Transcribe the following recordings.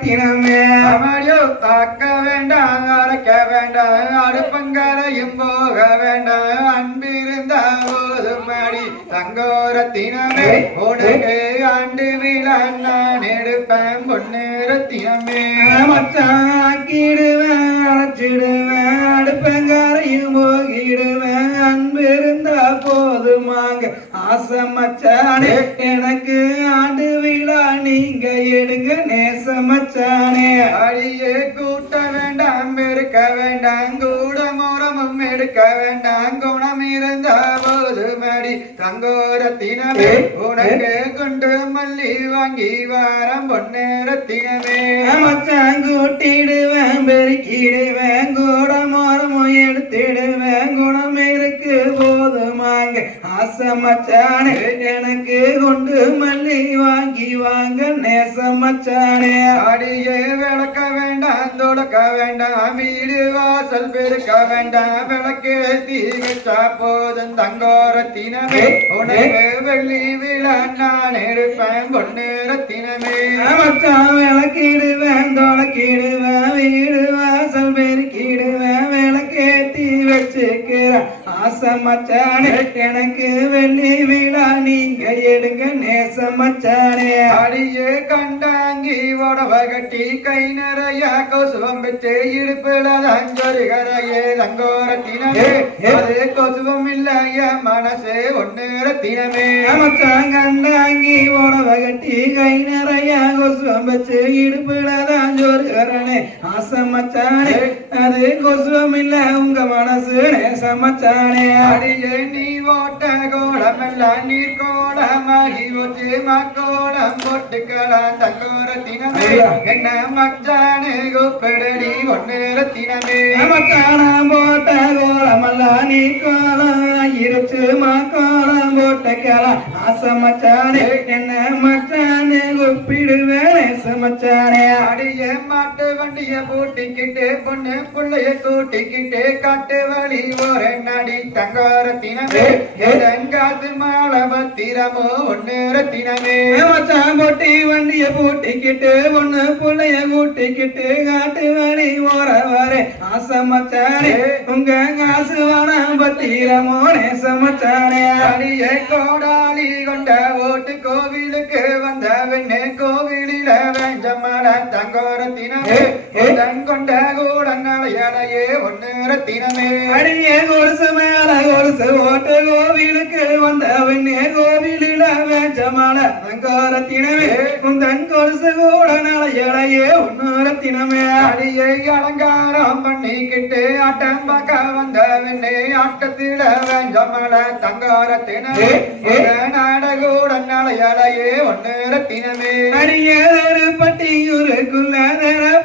தினமே அவளையோ தாக்க வேண்டாம் அழைக்க வேண்டாம் அடுப்பங்கரையும் போக வேண்டாம் அன்பிருந்த போதுமடி தங்கோரத்தினமே உனக்கு ஆண்டு விழா நான் எடுப்பேன் பொன்னிறத்தினமே மச்சாக்கிடுவேன் அழைச்சிடுவேன் அடுப்பங்கரையும் போகிடுவேன் அன்பிருந்த போதுமாங்க ஆசை மச்சானே எனக்கு ஆண்டு விழா நீங்க எடுங்க நேச மச்சானே அடியே கூட்ட வேண்டாம் இருக்க வேண்டாம் கூட மோரமும் எடுக்க வேண்டாம் குணம் இருந்த போது மடி தங்கோரத்தினமே உனக்கு கொண்டு மல்லி வாங்கி வாரம் பொன்னேரத்தினமே மச்சான் கூட்டிடுவேன் பெருக்கிடுவேன் கூட மோரமும் எடுத்திடுவேன் குணம் இருக்கு போதுமாங்க ஆசை மச்சானே எனக்கு கொண்டு மல்லி வாங்கி வாங்க நேச மச்சானே அடியே விளக்க வேண்டாம் தொடக்க வேண்டாம் வீடு வாசல் பெருக்க வேண்டாம் விளக்கு தீவிச்சா போதும் தங்கோரத்தினமே உனக்கு வெள்ளி விழா நான் எடுப்பேன் பொன்னிறத்தினமே மச்சான் விளக்கிடுவேன் தொடக்கிடுவேன் வீடு வாசல் பெருக்கிடுவேன் விளக்கேத்தி வச்சுக்கிறேன் ஆசை மச்சானே எனக்கு வெள்ளி விழா நீங்க எடுங்க நேச மச்சானே அடியே கண்டாங்கி உடவ கட்டி கை நிறைய கொசுவம் வச்சு இடுப்புல தஞ்சொருகரையே தங்கோரத்தினமே அது கொசுவம் இல்லைய மனசே ஒன்னிறத்தினமே மச்சான் கண்டாங்கி உடவ கட்டி கை நிறைய கொசுவம் வச்சு இடுப்புல தஞ்சொருகரனே ஆசை மச்சானே அது கொசுவம் இல்ல உங்க மனசு நேச மச்சானே அடியே நீ ஓட்ட கோலமெல்லாம் நீர் கோலமாகி வச்சு மக்கோலம் போட்டுக்கலாம் தங்கோரத்தினமே என்ன மச்சானே கூப்பிடடி ஒன்னிறத்தினமே மச்சானம் போட்ட கோலமெல்லாம் நீர் கோலம் இருச்சு மக்கோலம் போட்டுக்கலாம் ஆசை மச்சானே என்ன மச்சானே கூப்பிடுவேன் நேச மச்சானே அடியே மாட்டு வண்டிய பூட்டிக்கிட்டு பொண்ணு புள்ளைய கூட்டிக்கிட்டு காட்டு வழி ஒரு நடி தங்கோரத்தினமே எதங்காது மாலை பத்திரமோ ஒன்னிறத்தினமே மச்சான் பொட்டி வண்டிய பூட்டிக்கிட்டு பொண்ணு புள்ளைய கூட்டிக்கிட்டு காட்டு வழி ஓர வர ஆசை மச்சானே உங்க காசு வனம் பத்திரமோ நேச மச்சானே அடியே கோடாளி கொண்ட ஓட்டு கோவிலுக்கு வந்த வெண்ணே கோவிலில வெஞ்சமல தங்கோரத்தினமே கொண்ட கூடங்களையே ஒன்னிறத்தினமே அடியே கொலுசு மேல கொலுசு ஓட்டு கோவிலுக்கு வந்த வெண்ணே கோவிலில வெஞ்சமல தங்கோரத்தினமே குந்தன் கொலுசு கூடங்களையே ஒன்னிறத்தினமே அடியே அலங்காரம் பண்ணிக்கிட்டு ஆட்டம் பார்க்க வந்த வெண்ணே ஆட்டத்தில வெஞ்சமல தங்கோரத்தினமே நாடகூடங்களையே ஒன்னிறத்தினமே அடியே பட்டியூருக்குள்ள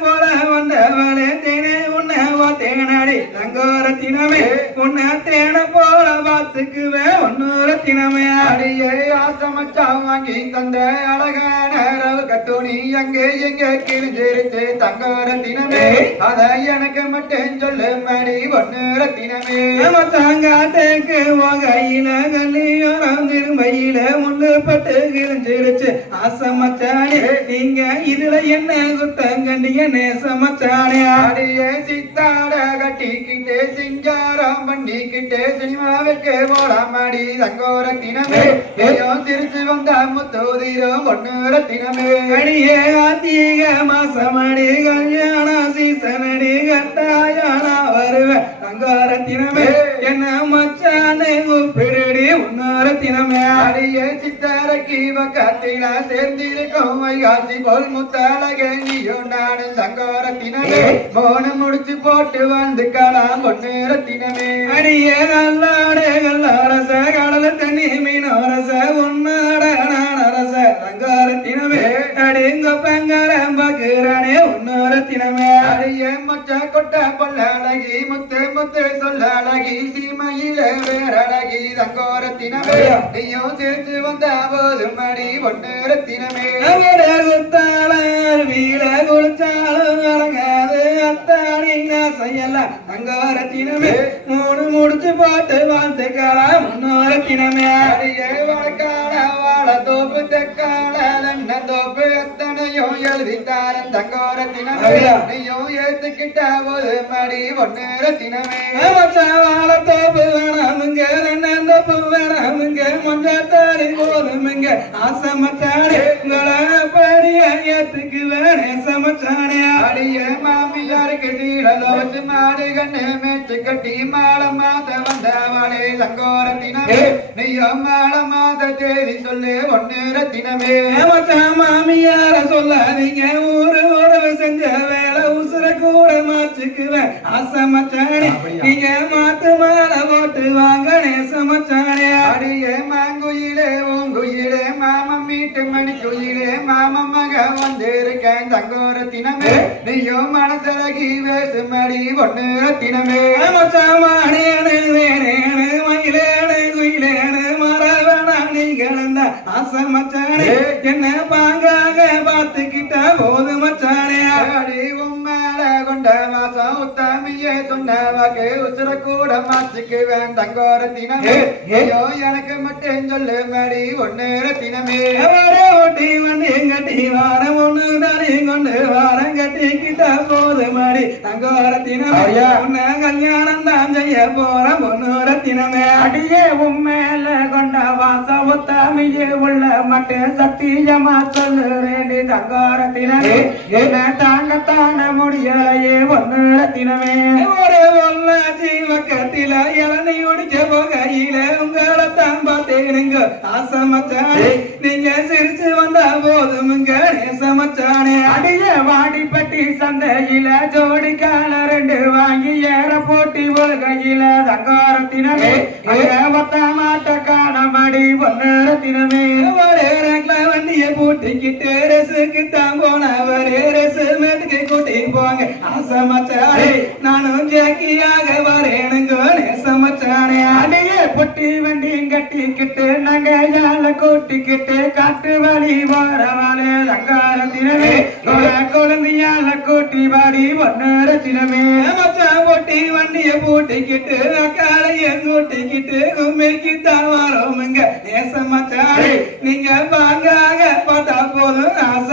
போல வந்தவளே தேனே உன்னை தேனடி தங்கோரத்தினமே உன்னை தேன போல பார்த்துக்குவே ஒன்னூரத்தினமே அடியே ஆசமச்சா வாங்கி தந்த அழகான துணி அங்கே எங்கே கிழிஞ்சிருச்சு தங்கோரத்தினமே அத எனக்கு மட்டும் சொல்லு மணி ஒன்னூரத்தினமே தாங்காட்டேக்கு வகையில கல்லியோரம் திரும்பையில முன்னு பட்டு கிழிஞ்சிருச்சு ஆசை மச்சானே நீங்க இதுல என்ன குத்தம் கண்டிய நேச மச்சானே அடியே சித்தாட கட்டிக்கிட்டே சிங்காரம் பண்ணிக்கிட்டே சினிமாவுக்கு போடாமடி தங்கோரத்தினமே திருச்சி வந்த முத்தோதிரம் ஒன்னூரத்தினமே அடியே ஆத்திக மாசமடி கல்யாண சீசனடி கட்டாயானா வருவேன் தங்கோரத்தினமே என்ன மச்சானே கூப்பிடுடி ஒன்னூரத்தினமே அடியே சித்தாரக்கி பக்கத்தில சேர்ந்திருக்கும் வைகாசி போல் முத்தழகே நீயும் நானும் தங்கோரத்தினமே போன முடிச்சு போட்டு வந்து களம் பொன்னூரத்தினமே அடியே கல்லாடே கல்லாரச கடல தண்ணி மீனோரச உன்னாட நானரச தங்கோரத்தினமே அடிங்க பங்கரம் பக்குறானே ஒன்னூரத்தினமே அடியே மச்ச கொட்ட பொல்ல அழகி முத்து முத்து சொல்ல அழகி சீமையில வேறழகி தங்கோரத்தினமே நீயும் சேர்த்து வந்த போது மடி ஒன்னூரத்தினமே குத்தாளர் வீட குளிச்சாலும் அடங்காது அத்தாடி செய்யலாம் தங்கோரத்தினமே மூணு முடிச்சு போட்டு வாழ்த்துக்கலாம் முன்னோரத்தினமே அடியே வழக்கால வாழ தோப்பு தெக்கால தென்னந்தோப்பு எத்தனையும் எழுதித்தாரன் தங்கோரத்தினமே அப்படியா? நீயும் ஏத்துக்கிட்ட போது மடி ஒன்னு ரத்தினமே வாழத்தோப்பு வேணாமுங்க ரெண்டோப்பு வேணாமுங்க மஞ்சத்தாடி போதுமுங்க ஆசமத்தாடி படிய ஏத்துக்கு வேணே சமச்சானே அடிய மாமியாருக்கு சீடலோ வச்சு மாடு கண்ணு மேய்ச்சு கட்டி மாட மாத வந்தவளே தங்கோரத்தினமே நீயும் மாட மாத தேதி சொல்லு ஒன்னு ரத்தினமே மாமியார சொல்லாதீங்க ஊரு உறவு செஞ்ச வேலை உசுர கூட மாச்சுக்குவேன் ஆசமச்சானே நீங்க மாத்து மாலை போட்டு வாங்க நேசமச்சானே அடியே மாங்குயிலே பூங்குயிலே மாமம் வீட்டு மணி குயிலே மாமன் மக வந்திருக்கேன் தங்கோரத்தினமே நீயும் மனசழகி வேசு மடி ஒன்னு ரத்தினமே மச்சாமானேனு வேணேனு மயிலேனு குயிலேனு மரவனா நீங்கள ஆசமச்சானே என்ன பாங்காக பார்த்துக்கிட்ட போது மச்சானே அடி உம்மேல கொண்ட மாசம் உத்தமியே சொன்ன வாக்கு உசுர கூட மாச்சுக்குவேன் தங்கோரத்தினமே ஐயோ எனக்கு மட்டும் சொல்லு மடி ஒன்னு ரத்தினமே ஓட்டி வண்டி கட்டி வாரம் ஒண்ணு தானே கொண்டு வாரம் கட்டிக்கிட்ட போது மாடி தங்கோரத்தினமே உன்ன கல்யாணம் தான் செய்ய போற பொண்ணு ரத்தினமே அடியே உம்மேல கொண்ட வாசம் உத்தமியே உள்ள மட்டும் சத்தியமா சொல்லுறேன் தங்கோரத்தினமே என்ன தாங்கத்தான முடியலையே ஒன்னு ரத்தினமே ஒரு பொள்ளாச்சி பக்கத்தில இளநீ ஒடிச்ச போகையில உங்களைத்தான் பார்த்தேனுங்க ஆசமச்சானே நீங்க சிரிச்சு வந்தா போதுமுங்க நேசமச்சானே அடிய வாடிப்பட்டி சந்தையில ஜோடி கால ரெண்டு வாங்கி ஏற போட்டி ஒழுகையில தங்கோரத்தினமே மொத்த மாட்ட காண மடி ஒன்னு ரத்தினமே வண்டிய பூட்டிக்கிட்டு ரெசுக்கு தான் போனவரே ரெசு மேட்டுக்கு கூட்டி போங்க ஆசமச்சானே நானும் ஜாக்கியாக வரேனுங்க நேசமச்சானே அடிய பொட்டி வண்டி கட்டிக்கிட்டு நகையால கூட்டிக்கிட்டு காட்டு வழி போறவளே தங்காரத்தினமே குழந்தையால கூட்டி வாடி ஒன்னு ரத்தினமே மச்சான் பொட்டி வண்டிய பூட்டிக்கிட்டு அக்காலைய கூட்டிக்கிட்டு கும்மிக்கு தான் வரோமுங்க நேசமச்சானே நீங்க பாங்காக பார்த்தா போதும் ஆசை